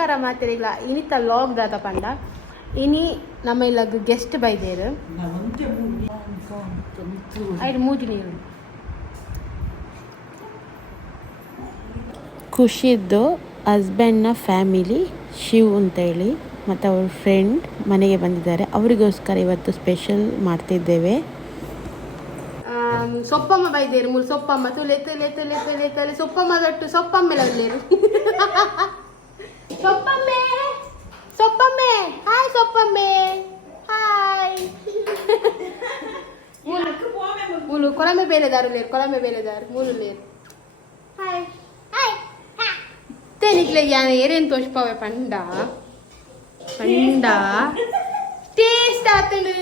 ನಮಸ್ಕಾರ ಮಾತಿರಿಲ್ಲ ಇನಿತ ಲಾಗ್ ದಾದ ಪಂಡ ಇನಿ ನಮ್ಮ ಲಗ್ ಗೆಸ್ಟ್ ಬೈದೇರು. ಐದು ಮೂಜಿ ನೀರು. ಖುಷಿದ್ದು ಹಸ್ಬೆಂಡ್ನ ಫ್ಯಾಮಿಲಿ ಶಿವ್ ಅಂತೇಳಿ ಮತ್ತು ಅವ್ರ ಫ್ರೆಂಡ್ ಮನೆಗೆ ಬಂದಿದ್ದಾರೆ. ಅವರಿಗೋಸ್ಕರ ಇವತ್ತು ಸ್ಪೆಷಲ್ ಮಾಡ್ತಿದ್ದೇವೆ. ಸೊಪ್ಪಮ್ಮ ಬೈದೇರು ಮೂರು ಸೊಪ್ಪಮ್ಮ. ತುಲೆ ತುಲೆ ತುಲೆ ತುಲೆ ತುಲೆ ಸೊಪ್ಪಮ್ಮ ದಟ್ಟು ಸೊಪ್ಪಮ್ಮೆಲ್ಲ ಒಳ್ಳೆಯರು ಸೊಪ್ಪಮ್ಮೆ ಸೊಪ್ಪಮ್ಮೆ ಹಾಯ್ ಸೊಪ್ಪಮ್ಮೆ ಹಾಯ್ ಮೂಲು ಕೊಳಮೆ ಬೇಲೆದಾರು ಲೇರು ಕೊಳಮೆ ಬೇಲೆದಾರು ಮೂಲು ಲೇರು ಹಾಯ್ ಹಾಯ್ ತೇನಿಕ್ಲೆ ಯಾನ ಏರೇನು ತೋಷ್ಪವೆ ಪಂಡ ಪಂಡ ಟೇಸ್ಟ್ ಆತನು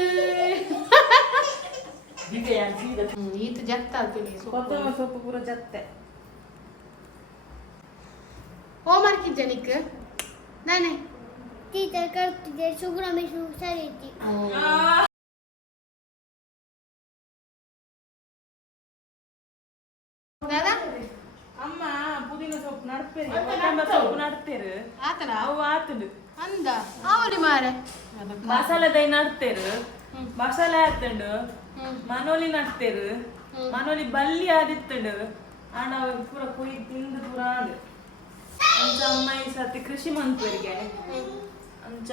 ಹ್ಮ್, ಈತ ಜತ್ತ ಆತನು ಕೊತ್ತಂಬರಿ ಸೊಪ್ಪು ಪೂರ ಜತ್ತೆ ಹೋಮ್ವರ್ಕ್ ಇದ್ದ ನಿಕ್ ನಾನೇ ಸುಬ್ರಹ್ಮಣ್ಯ ಸರಿ ಇತ್ತು ದಾದಾ ಅಮ್ಮ ಪುದೀನ ಸೊಪ್ಪು ನಡ್ತೇರಿ. ಕೊತ್ತಂಬರಿ ಸೊಪ್ಪು ನಡ್ತೇರು. ಆತನ? ಅವು ಆತುಂಡು. ಅಂದ? ಮಾರೆ. ಮಸಾಲೆ ದೈ ನಡ್ತೇರು. ಮಸಾಲೆ ಆತುಂಡು. ಮನೋಲಿ ನಡ್ತೇರು. ಮನೋಲಿ ಬಲ್ಲಿ ಆದಿತ್ತುಂಡು. ಆಂಡ ಅವು ಪೂರ ಕುಯ್ ತಿಂದು ಪೂರ ಅಂಚ ಅಮ್ಮ ಈ ಸತಿ ಕೃಷಿ ಮಂತ್ರಿಗೆ. ಅಂಚ.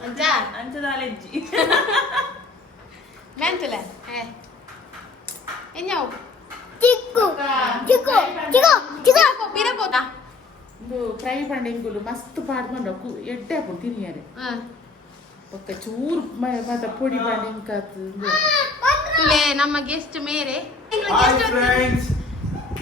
ಅಂಚ. ಅಂಚದಾಲೆಜ್ಜಿ ಮೆಂತುಲೆ. ಏ. ಎನ್ಯಾವು ಚಿಕ್ಕು. ಚಿಕ್ಕು. ಚಿಕ್ಕು. ಚಿಕ್ಕು. ಬಿರಬೋದಾ ಇದು ಫ್ರೈ ಪಂಡೆಂಗುಲು ಮಸ್ತ್ ಪಾಡ್ಕೊಂಡು ಕು ಎಡ್ಡೆ ಹಾಕೊಂಡು ತಿನ್ನಿಯಾರೆ ಹಾಂ. ಪಕ್ಕ ಚೂರು ಮಾತ ಪುಡಿ ಪೊಡಿ ಕಾತು ತುಲೆ ನಮ್ಮ ಗೆಸ್ಟ್ ಮೇರೆ. ಹಾಯ್ ಫ್ರೆಂಡ್ಸ್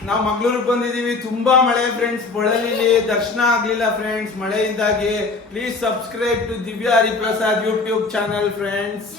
ನಾವು ಮಂಗಳೂರಿಗೆ ಬಂದಿದ್ದೀವಿ ತುಂಬಾ ಮಳೆ ಫ್ರೆಂಡ್ಸ್ ಬಳಲಿಲಿ ದರ್ಶನ ಆಗ್ಲಿಲ್ಲ ಫ್ರೆಂಡ್ಸ್ ಮಳೆಯಿಂದಾಗಿ please subscribe to Divya Hariprasad YouTube channel friends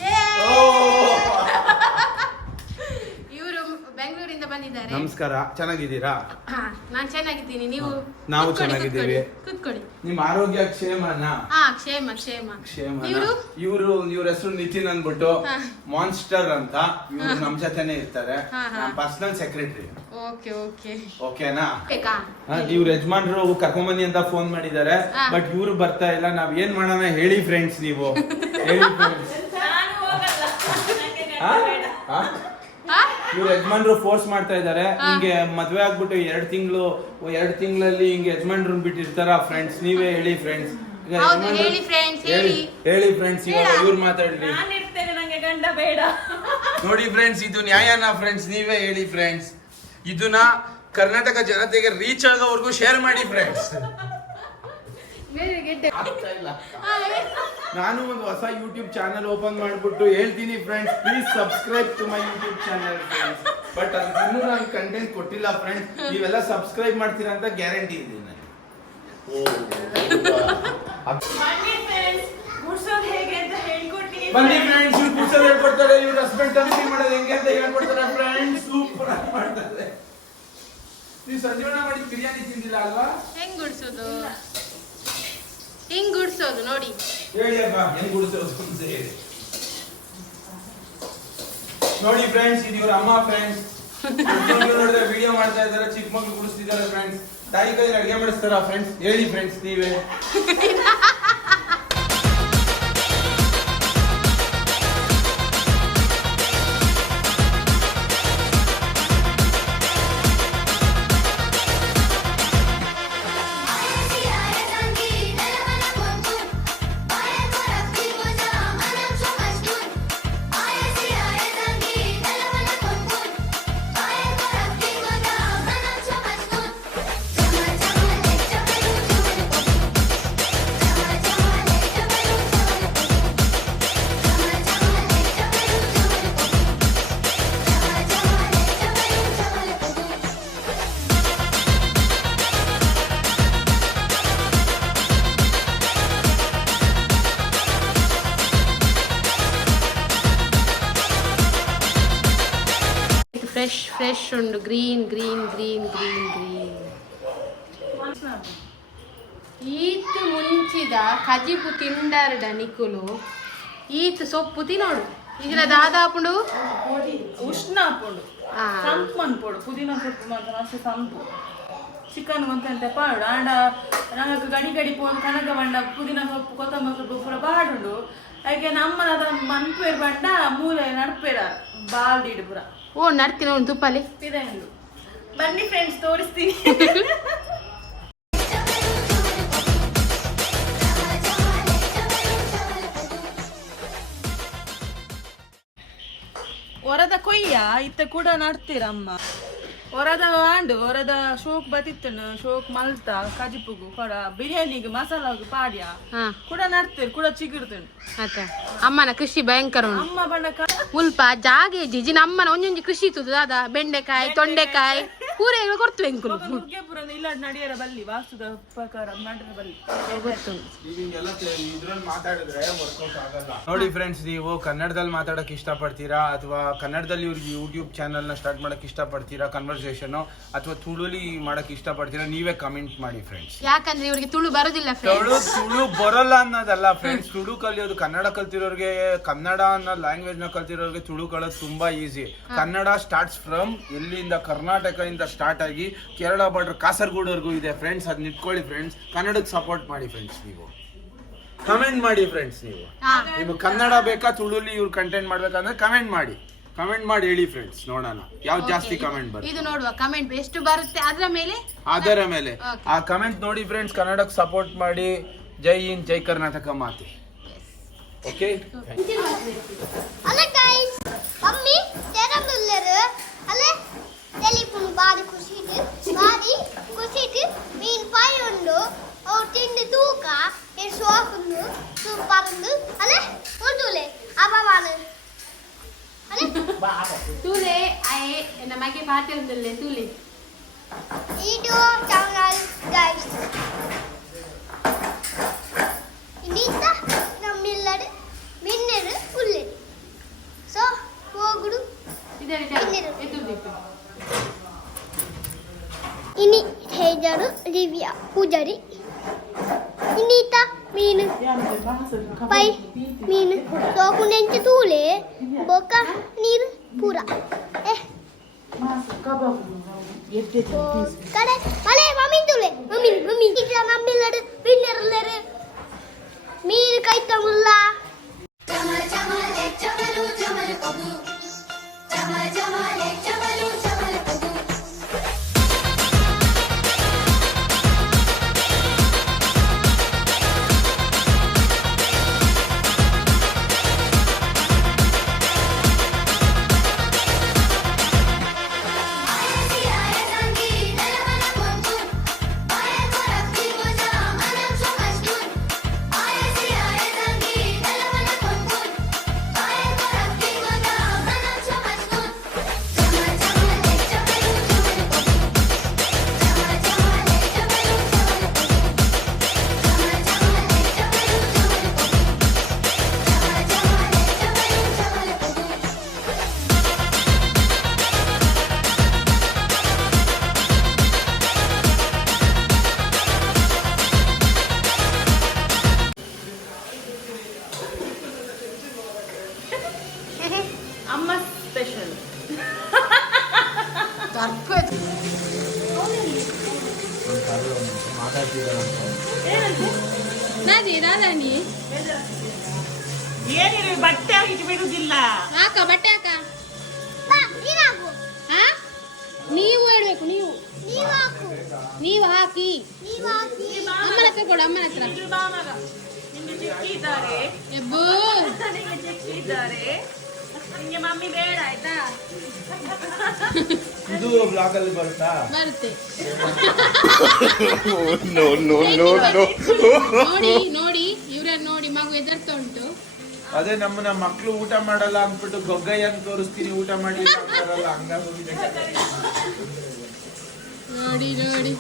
ಇವರು ಬೆಂಗಳೂರಿಂದ ಬಂದಿದ್ದಾರೆ. ನಮಸ್ಕಾರ ಚೆನ್ನಾಗಿದ್ದೀರಾ? ಹಾ ನಾನ್ ಚೆನ್ನಾಗಿದ್ದೀನಿ. ನೀವು ನಾವು ಕೂತ್ಕೊಳ್ಳಿ, ಚೆನ್ನಾಗಿದ್ದೀವಿ. ಕೂತ್ಕೊಳ್ಳಿ, ಕೂತ್ಕೊಳ್ಳಿ ನಿಮ್ ಆರೋಗ್ಯ ಕ್ಷೇಮನ? ಹಾ ಕ್ಷೇಮ ಕ್ಷೇಮ. ಕ್ಷೇಮನ? ಇವರು? ಇವರು ಇವ್ರ ಹೆಸರು ನಿತಿನ್ ಅಂದ್ಬಿಟ್ಟು ಹಾ. ಮಾನ್ಸ್ಟರ್ ಅಂತ ಇವ್ರು ನಮ್ ಜೊತೆನೆ ಇರ್ತಾರೆ. ಹಾ, ಹಾ. Personal secretary okay okay. ಓಕೆನಾ ಬೇಕಾ? ಇವ್ರ ಯಜಮಾನ್ರು ಕರ್ಕೊಂಬನ್ನಿ ಅಂತ ಫೋನ್ ಮಾಡಿದ್ದಾರೆ. ಹಾ. ಬಟ್ ಇವ್ರು ಬರ್ತಾ ಇಲ್ಲ. ನಾವ್ ಏನ್ ಮಾಡೋಣ ಹೇಳಿ ಫ್ರೆಂಡ್ಸ್ ನೀವು. ಹೇಳಿ ಫ್ರೆಂಡ್ಸ್ ನಾನು ಹೋಗಲ್ಲ. ನಂಗೆ ಗಂಡ ಬೇಡ. ಹಾ? ಇವ್ರ ಯಜಮಾನ್ರು ಫೋರ್ಸ್ ಮಾಡ್ತಾ ಇದ್ದಾರೆ ಹಿಂಗೆ ಮದ್ವೆ ಆಗ್ಬಿಟ್ಟು ಎರಡ್ ತಿಂಗಳು ಎರಡ್ ತಿಂಗಳಲ್ಲಿ ಹಿಂಗೆ ಯಜಮಾನ್ರು ಬಿಟ್ಟಿರ್ತಾರ ಫ್ರೆಂಡ್ಸ್ ನೀವೇ ಹೇಳಿ ಫ್ರೆಂಡ್ಸ್ ಹೌದು, ಹೇಳಿ ಫ್ರೆಂಡ್ಸ್ ಹೇಳಿ. ಹೇಳಿ. ಫ್ರೆಂಡ್ಸ್ ಈಗ ಇವ್ರು ಮಾತಾಡ್ರಿ. ನಾನು ಇರ್ತೇನೆ ನಂಗೆ ಗಂಡ ಬೇಡ. ನೋಡಿ ಫ್ರೆಂಡ್ಸ್ ಇದು ನ್ಯಾಯನಾ ಫ್ರೆಂಡ್ಸ್ ನೀವೇ ಹೇಳಿ ಫ್ರೆಂಡ್ಸ್ ಇದನ್ನ ಕರ್ನಾಟಕ ಜನತೆಗೆ ರೀಚ್ ಆಗೋವರೆಗೂ ಶೇರ್ ಮಾಡಿ ಫ್ರೆಂಡ್ಸ್ ನಾನು ಒಂದು ಹೊಸ ಯೂಟ್ಯೂಬ್ ಚಾನಲ್ ಓಪನ್ ಮಾಡ್ಬಿಟ್ಟು ಹೇಳ್ತೀನಿ friends please subscribe to my YouTube channel friends but ಅದು ಇನ್ನೂ ನಾನು ಕಂಟೆಂಟ್ ಕೊಟ್ಟಿಲ್ಲ ಫ್ರೆಂಡ್ಸ್ ನೀವೆಲ್ಲ ಸಬ್ಸ್ಕ್ರೈಬ್ ಮಾಡ್ತೀರಾ ಅಂತ ಗ್ಯಾರಂಟಿ ಇದೆ ನನಗೆ ಬನ್ನಿ ಫ್ರೆಂಡ್ಸ್ ಇವ್ರು ಕುಸಲ್ ಹೇಳ್ಕೊಡ್ತಾರೆ ಇವ್ರ ಹಸ್ಬೆಂಡ್ ತಂತಿ ಮಾಡೋದು ಹೆಂಗೆ ಅಂತ ಹೇಳ್ಕೊಡ್ತಾರೆ ಫ್ರೆಂಡ್ಸ್ ಸೂಪರ್ ಆಗಿ ಮಾಡ್ತಾರೆ. ನೀವು ಸಂಜೀವನ ಮಾಡಿ ಬಿರಿಯಾನಿ ತಿಂದಿಲ್ಲ ಅಲ್ವಾ? ಹೆಂಗ್ ಗುಡ್ಸೋದು? ಹಿಂಗ್ ಗುಡ್ಸೋದು ನೋಡಿ. ಹೇಳಿ ಅಪ್ಪ ಹೆಂಗ್ ಗುಡಿಸೋದು ಅಂತ ಹೇಳಿ. ನೋಡಿ ಫ್ರೆಂಡ್ಸ್ ಇದು ಇವ್ರ ಅಮ್ಮ ಫ್ರೆಂಡ್ಸ್ ನೋಡಿದ್ರೆ ವಿಡಿಯೋ ಮಾಡ್ತಾ ಇದ್ದಾರೆ ಚಿಕ್ಕ ಮಕ್ಳು ಗುಡಿಸ್ತಿದ್ದಾರೆ ಫ್ರೆಂಡ್ಸ್ ತಾಯಿ ಕೈ ಅಡಿಗೆ ಮಾಡಿಸ್ತಾರ ಫ್ರೆಂಡ್ಸ್ ಹೇಳಿ ಫ್ರೆಂಡ್ಸ್ ನೀವೇ. ಫ್ರೆಶ್ ಫ್ರೆಶ್ ಉಂಡು green green green green green ಈತ್ ಮುಂಚಿದ ಕಜಿಪು ತಿಂಡಾರ್ಡ ನಿಕುಲು. ಈತ್ ಸೊಪ್ಪು ತಿನ್ನೋಡು. ಈಗಿನ ದಾದಾಪುಂಡು ಉಷ್ಣ ಹಾಕೊಂಡು ಸಂಪು ಅನ್ಪೋಡು ಪುದೀನ ಸೊಪ್ಪು ಮಾತ್ರ ಸಂಪು. ಚಿಕನ್ ಗೊಂತ ಪಾಡು. ಆಂಡ ನಂಗೆ ಗಡಿ ಗಡಿ ಪೋದು ಕನಕ ಬಂಡ ಪುದಿನ ಸೊಪ್ಪು ಕೊತ್ತಂಬರಿ ಸೊಪ್ಪು ಪೂರ ಬಾಡುಂಡು ಅದಕ್ಕೆ ನಮ್ಮ ಅದ ಮನ್ಪೇರ್ ಬಂಡ ಮೂಲೆ ನಡ್ಪೇರ ಬಾಲ್ಡಿಡು ಪೂರ. ಓ ನಡ್ತೀನಿ ಒಂದು ತುಪ್ಪಲಿ. ಇದೆ ಎಂದು ಬನ್ನಿ ಫ್ರೆಂಡ್ಸ್ ತೋರಿಸ್ತೀನಿ. ಹೊರದ ಕೊಯ್ಯ ಇತ್ತ ಕೂಡ ನಡ್ತೀರ ಹೊರದ ಆಂಡು ಹೊರದ ಶೋಕ್ ಬತ್ತಿತ್ತನು ಶೋಕ್ ಮಲ್ತ ಕಜಿಪುಗು ಕೊಡ ಬಿರಿಯಾನಿಗೆ ಮಸಾಲಾಗು ಪಾಡ್ಯ. ಹಾ. ಕೂಡ ನಡ್ತೀರಿ ಕೂಡ ಚಿಗುರ್ತುಂಡು. ಆತ ಅಮ್ಮನ ಕೃಷಿ ಭಯಂಕರ ಉಂಟು ಅಮ್ಮ ಬಣ್ಣಕ ಉಲ್ಪ ಜಾಗೆ ಜಿಜಿನ ಅಮ್ಮನ ಒಂದೊಂದು ಕೃಷಿ ಇತ್ತು ದಾದ ಬೆಂಡೆಕಾಯಿ. ತೊಂಡೆಕಾಯಿ. ಪೂರ ಕೊಡ್ತು ಎಂಕುಲು ನುಗ್ಗೆಪುರ ಇಲ್ಲ ನಡಿಯರ ಬಲ್ಲಿ ವಾಸ್ತುದ ಪ್ರಕಾರ ಬಲ್ಲಿ. ನೋಡಿ ಫ್ರೆಂಡ್ಸ್ ನೀವು ಕನ್ನಡದಲ್ಲಿ ಮಾತಾಡಕ್ ಇಷ್ಟಪಡ್ತೀರಾ? ಅಥವಾ ಕನ್ನಡದಲ್ಲಿ ಇವ್ರಿಗೆ ಯೂಟ್ಯೂಬ್ ಚಾನಲ್ನ ಸ್ಟಾರ್ಟ್ ಮಾಡಕ್ ಇಷ್ಟಪಡ್ತೀರಾ? ಕನ್ವರ್ಸೇಷನ್ ಅಥವಾ ತುಳುಲಿ ಮಾಡಕ್ ಇಷ್ಟಪಡ್ತೀರಾ? ನೀವೇ ಕಮೆಂಟ್ ಮಾಡಿ ಫ್ರೆಂಡ್ಸ್ ಯಾಕಂದ್ರೆ ಇವ್ರಿಗೆ ತುಳು ಬರೋದಿಲ್ಲ ಫ್ರೆಂಡ್ ತುಳು ತುಳು ಬರಲ್ಲ ಅನ್ನೋದಲ್ಲ ಫ್ರೆಂಡ್ಸ್ ತುಳು ಕಲಿಯೋದು ಕನ್ನಡ ಕಲ್ತಿರೋರ್ಗೆ ಕನ್ನಡ ಅನ್ನೋ ಲ್ಯಾಂಗ್ವೇಜ್ನ ಕಲ್ತಿರೋರ್ಗೆ ತುಳು ಕಲಿಯೋದು ತುಂಬಾ ಈಸಿ ಕನ್ನಡ ಸ್ಟಾರ್ಟ್ಸ್ ಫ್ರಮ್ ಎಲ್ಲಿಂದ? ಕರ್ನಾಟಕದಿಂದ ಸ್ಟಾರ್ಟ್ ಆಗಿ ಕೇರಳ ಬಾರ್ಡರ್ ಕಾಸರಗೋಡ್ವರೆಗೂ ಇದೆ ಫ್ರೆಂಡ್ಸ್ ಅದ್ ನಿಂತ್ಕೊಳ್ಳಿ ಫ್ರೆಂಡ್ಸ್ ಕನ್ನಡಕ್ಕೆ ಸಪೋರ್ಟ್ ಮಾಡಿ ಫ್ರೆಂಡ್ಸ್ ನೀವು. ಕಮೆಂಟ್ ಮಾಡಿ ಫ್ರೆಂಡ್ಸ್ ನೀವು. ನಿಮ್ಗೆ ಕನ್ನಡ ಬೇಕಾ ತುಳುಲಿ ಇವ್ರು ಕಂಟೆಂಟ್ ಮಾಡ್ಬೇಕಂದ್ರೆ ಕಮೆಂಟ್ ಮಾಡಿ. ಕಮೆಂಟ್ ಮಾಡಿ ಹೇಳಿ ಫ್ರೆಂಡ್ಸ್ ನೋಡೋಣ. ಯಾವ್ದು ಜಾಸ್ತಿ ಕಮೆಂಟ್ ಬರುತ್ತೆ? ಇದು ನೋಡುವ ಕಮೆಂಟ್ ಎಷ್ಟು ಬರುತ್ತೆ? ಅದರ ಮೇಲೆ? ಅದರ ಮೇಲೆ. ಆ ಕಮೆಂಟ್ ನೋಡಿ ಫ್ರೆಂಡ್ಸ್ ಕನ್ನಡಕ್ಕೆ ಸಪೋರ್ಟ್ ಮಾಡಿ. ಜೈ ಹಿಂದ್ ಜೈ ಕರ್ನಾಟಕ ಮಾತೆ. ಓಕೆ ಅಲ್ಲ ಗೈಸ್ ಮಮ್ಮಿ ತೆರಬುಲ್ಲರು ಅಲ್ಲ ಟೆಲಿಫೋನ್ ಬಾರಿ ಖುಷಿದು ಬಾರಿ ಖುಷಿದು ಮೀನ್ ಪಾಯಿ ಉಂಡು ಅವು ತಿಂಡಿ ತೂಕ ಎಷ್ಟು ಹಾಕುಂಡು ಸೂಪರ್ ಉಂಡು ಅಲ್ಲ ಉಂಡುಲೆ ಅಪವಾನ ಅಲ್ಲ ತೂಲೆ ಆಯೆ ನಮಗೆ ಪಾತೆ ಉಂಟಲ್ಲೇ ತೂಲೆ ಇದು ಚಾನಲ್ ಗೈಸ್ ಇನ್ನಿಂದ ನಮ್ಮೆಲ್ಲರು ಮಿನ್ನರು ಉಲ್ಲೆ ಸೊ ಹೋಗುಡು ಇದರಲ್ಲಿ ಇನ್ನಿರು. ಎತ್ತುಬೇಕು ಇನಿ ಹೇಜರು ದಿವ್ಯಾ ಪೂಜಾರಿ ಇನ್ನೀತ ಮೀನು ಪೈ ಮೀನು ಸೋಕುಂಡೆಂಚ ತೂಲೆ ಬೊಕ್ಕ ನೀರು ಪೂರ ಏ ಓ, ಕಡೆ ಮಲೆ ಮಮ್ಮಿ ತೂಲೆ ಮಮ್ಮಿ ಮಮ್ಮಿ ಇಟ್ಲ ನಮ್ಮೆಲ್ಲರು ಮಿನ್ನರು ಮೀನು ಕೈ ತಗೊಲ್ಲ ಅಮ್ಮ ನಾದಿ ನಾದಾನಿ ಏನಿಲ್ಲ ಬಟ್ಟೆ ಹಾಕಿ ಬಿಡುದಿಲ್ಲ ಹಾಕ ಬಟ್ಟೆ ಹಾಕ. ಬಾ ನೀನಾಗು ಹಾ ನೀವು ಹೇಳ್ಬೇಕು ನೀವು. ನೀವು ಹಾಕು. ಅಮ್ಮನ ಹತ್ರ ಕೊಡು ಅಮ್ಮನ ಹತ್ರ. ಇದ್ದಾರೆ ನಿಮ್ಗೆ ಮಮ್ಮಿ ಬೇಡ ಆಯ್ತಾ? ಇದು ಬ್ಲಾಗ್ ಅಲ್ಲಿ ಬರುತ್ತಾ? ಬರುತ್ತೆ. No no no no. ನೋಡಿ ನೋಡಿ ಇವ್ರನ್ನ ನೋಡಿ ಮಗು ಎದರ್ತಾ ಉಂಟು. ಅದೇ ನಮ್ಮ ಮಕ್ಕಳು ಊಟ ಮಾಡಲ್ಲ ಅಂದ್ಬಿಟ್ಟು ಗೊಗ್ಗಯ್ಯನ್ ತೋರಿಸ್ತೀನಿ ಊಟ ಮಾಡಿ ಬರಲ್ಲ ಹಂಗಾಗಿ ನೋಡಿ ನೋಡಿ.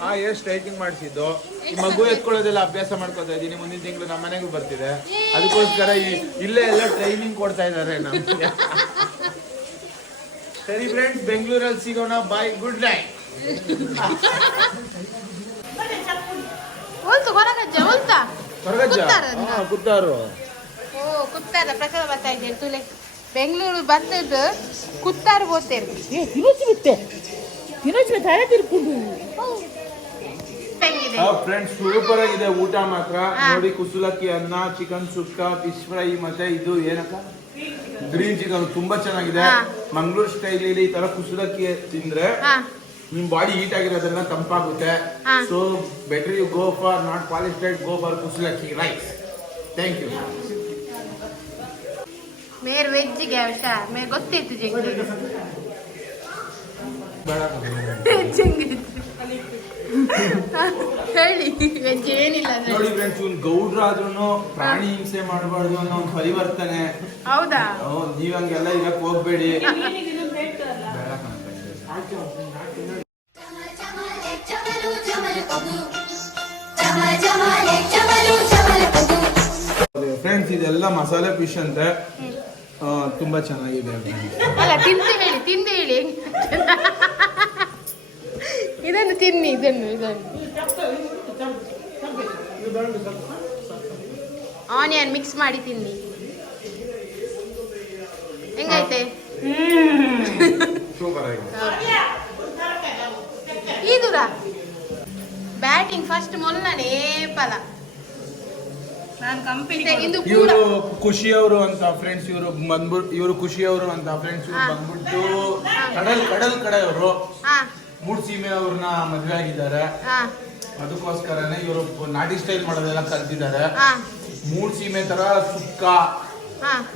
ಹಾ ಎಷ್ಟು ಸ್ಟ್ರೈಕಿಂಗ್ ಮಾಡಿಸಿದ್ದು. ಈ ಮಗು ಎತ್ಕೊಳ್ಳೋದೆಲ್ಲ ಅಭ್ಯಾಸ ಮಾಡ್ಕೊತಾ ಇದ್ದೀನಿ. ಮುಂದಿನ ತಿಂಗಳು ನಮ್ಮ ಮನೆಗೂ ಬರ್ತಿದೆ. ಅದಕ್ಕೋಸ್ಕರ ಈ- ಇಲ್ಲೇ ಎಲ್ಲ ಟ್ರೈನಿಂಗ್ ಕೊಡ್ತಾ ಇದ್ದಾರೆ ನಮ್ಗೆ. ಸರಿ ಫ್ರೆಂಡ್ಸ್ ಬೆಂಗಳೂರಲ್ಲಿ ಸಿಗೋಣ. ಬಾಯ್ ಗುಡ್ ನೈಟ್ ಹೊರಗಜ್ಜ ಹೊರಗಜ್ಜ ಓ ಕುತ್ತಾರ ಪ್ರಸಾದ ಬರ್ತಾ ಇದ್ದೇನೆ ತುಲೆ. ಬೆಂಗಳೂರು ಬಂದದ್ದು ಕುತ್ತಾರು ಏ ಬಿಟ್ಟೆ. ತಿನ್ನೋಚಿ ತಲೆ ತಿರ್ಕೊಂಡು ಫ್ರೆಂಡ್ಸ್ ಸೂಪರ್ ಆಗಿದೆ ಊಟ ಮಾತ್ರ. ನೋಡಿ ಕುಸುಲಕ್ಕಿ ಅನ್ನ ಚಿಕನ್ ಸುಕ್ಕ ಫಿಶ್ ಫ್ರೈ ಮತ್ತೆ ಇದು ಏನಪ್ಪ? ಗ್ರೀನ್ ಚಿಕನ್ ತುಂಬಾ ಚೆನ್ನಾಗಿದೆ. ಮಂಗ್ಳೂರ್ ಸ್ಟೈಲ್ ಈ ತರ ಕುಸುಲಕ್ಕಿ ತಿಂದ್ರೆ ನಿಮ್ ಬಾಡಿ ಹೀಟ್ ಆಗಿರೋದ್ರಿಂದ ತಂಪಾಗುತ್ತೆ. So better you go for not polished go for ಕುಸುಲಕ್ಕಿ rice thank you ಮೇರ್ ವೆಜ್ಜಿಗೆ ಅವಶ್ಯ ಮೇರ್ ಗೊತ್ತಿತ್ತು ಹೇಳಿ ವೆಜ್ ಏನಿಲ್ಲ ನೋಡಿ ಫ್ರೆಂಡ್ಸ್ ಇವ್ನು ಗೌಡ್ರ ಆದ್ರೂ ಪ್ರಾಣಿ ಹಿಂಸೆ ಮಾಡಬಾರ್ದು ಅನ್ನೋ ಒಂದು ಪರಿವರ್ತನೆ. ಹೌದಾ? ನೀವ್ ಹಂಗೆಲ್ಲ ಇರಕ್ ಹೋಗ್ಬೇಡಿ. ಫ್ರೆಂಡ್ಸ್ ಇದೆಲ್ಲ ಮಸಾಲೆ ಫಿಶ್ ಅಂತೆ ತುಂಬಾ ಚೆನ್ನಾಗಿದೆ ಅಲ್ಲ ಇದನ್ನು ತಿನ್ನಿ ಇದನ್ನು ಇದನ್ನು. ಆನಿಯನ್ ಮಿಕ್ಸ್ ಮಾಡಿ ತಿನ್ನಿ. ಹೆಂಗೈತೆ? ಈದುರ ಬ್ಯಾಟಿಂಗ್ ಫಸ್ಟ್ ಮೊಲ್ಲನೇ ಫಲ ನಾನು ಕಂಪನಿ ಇದು ಕೂಡ ಇವರು ಖುಷಿಯವರು ಅಂತ ಫ್ರೆಂಡ್ಸ್ ಇವರು ಬಂದ್ಬಿಟ್ಟು ಇವರು ಖುಷಿಯವರು ಅಂತ ಫ್ರೆಂಡ್ಸ್ ಇವರು ಬಂದ್ಬಿಟ್ಟು ಕಡಲ್ ಕಡಲ್ ಕಡೆ ಅವರು ಮೂಡ್ ಸೀಮೆ ಅವ್ರನ್ನ ಮದುವೆ ಆಗಿದ್ದಾರೆ. ಹಾ. ಅದಕ್ಕೋಸ್ಕರನೇ ಇವರು ನಾಟಿ ಸ್ಟೈಲ್ ಮಾಡೋದೆಲ್ಲ ಕಲ್ತಿದ್ದಾರೆ. ಹಾ. ಮೂಡ್ ಸೀಮೆ ತರ ಸುಕ್ಕ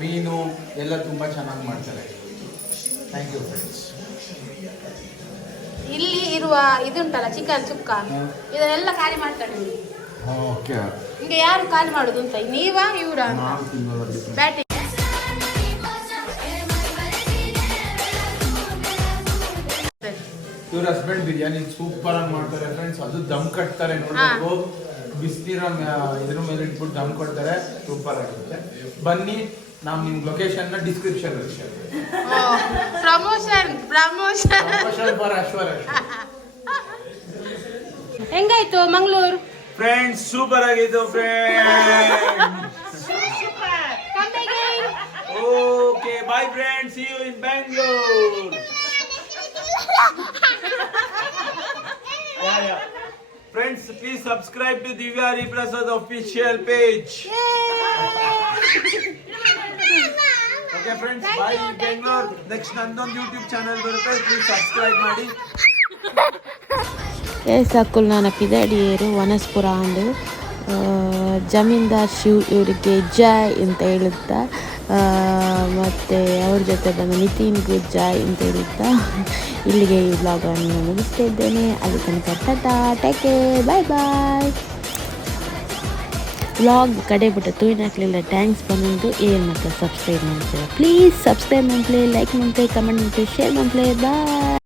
ಮೀನು ಎಲ್ಲ ತುಂಬಾ ಚೆನ್ನಾಗಿ ಮಾಡ್ತಾರೆ. ಥ್ಯಾಂಕ್ ಯು ಫ್ರೆಂಡ್ಸ್ ಇಲ್ಲಿ ಇರುವ ಇದುಂಟಲ್ಲ ಚಿಕನ್ ಸುಕ್ಕ? ಇದನ್ನೆಲ್ಲ ಖಾಲಿ ಮಾಡ್ತಾರೆ. ಓಕೆ. ಹಿಂಗೆ ಯಾರು ಕಾಲ್ ಮಾಡೋದು ಅಂತ? ನೀವಾ ಇವ್ರ? ಬ್ಯಾಟಿಂಗ್ ಇವ್ರ ಹಸ್ಬೆಂಡ್ ಬಿರಿಯಾನಿ ಸೂಪರ್ ಆಗಿ ಮಾಡ್ತಾರೆ ಫ್ರೆಂಡ್ಸ್ ಅದು ದಮ್ ಕಟ್ತಾರೆ ನೋಡ್ಬೇಕು. ಬಿಸಿನೀರ ಇದ್ರ ಮೇಲೆ ಇಟ್ಬಿಟ್ಟು ದಮ್ ಕೊಡ್ತಾರೆ. ಸೂಪರ್ ಆಗಿರುತ್ತೆ. ಬನ್ನಿ ನಾವು ನಿಮ್ ಲೊಕೇಶನ್ನ ಡಿಸ್ಕ್ರಿಪ್ಷನ್ ಪ್ರಮೋಷನ್ ಪ್ರಮೋಷನ್ ಫಾರ್ ಹೆಂಗಾಯ್ತು ಮಂಗಳೂರು? ಫ್ರೆಂಡ್ಸ್ ಸೂಪರ್ ಆಗಿತ್ತು friends okay bye friends see you in Bangalore Friends, please subscribe to Divya Prasad official page. Okay, friends, bye Bangalore. Next ನಂದೊಂದು ಯೂಟ್ಯೂಬ್ ಚಾನಲ್ ಬರುತ್ತೆ ಪ್ಲೀಸ್ ಸಬ್ಸ್ಕ್ರೈಬ್ ಮಾಡಿ ನಾನು ಪಿದಾಡಿಯರು, ವನಸ್ಪುರ ಅಂದು. ಜಮೀನ್ದಾರ್ ಶಿವ್ ಇವರಿಗೆ ಜೈ ಅಂತ ಹೇಳುತ್ತಾ. ಮತ್ತು ಅವ್ರ ಜೊತೆ ಬಂದು ನಿತಿನ್ಗೂ ಜಾಯ್ ಅಂತ ಹೇಳುತ್ತಾ. ಇಲ್ಲಿಗೆ ಈ ವ್ಲಾಗನ್ನು ಮುಗಿಸ್ತಾ ಇದ್ದೇನೆ. ಅಲ್ಲಿ ತನಕ ಟಾಟಾ ಟೇಕೆ ಬಾಯ್ ಬಾಯ್ ವ್ಲಾಗ್ ಕಡೆ ಬಿಟ್ಟು ತೂಯಿನಾಕ್ಲಿಲ್ಲ ಥ್ಯಾಂಕ್ಸ್ ಬಂದು ಏನು ಮತ್ತೆ ಸಬ್ಸ್ಕ್ರೈಬ್ ಮಾಡ್ತೀರಾ? ಪ್ಲೀಸ್ ಸಬ್ಸ್ಕ್ರೈಬ್ ಮಾಡ್ಲಿ ಲೈಕ್ ಮಾಡ್ತೀವಿ ಕಮೆಂಟ್ ಮಾಡ್ತೀವಿ ಶೇರ್ ಮಾಡ್ಲಿ ಬಾಯ್